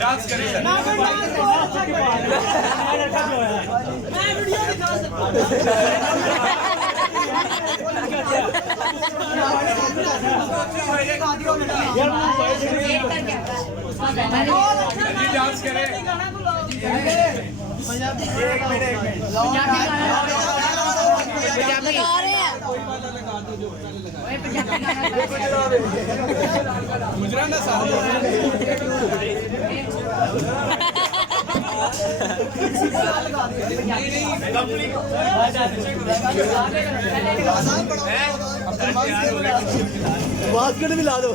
Dance करें sir. मैं video दिखा सकता हूं। डांस करें। गुजरात बास्केट भी ला दो।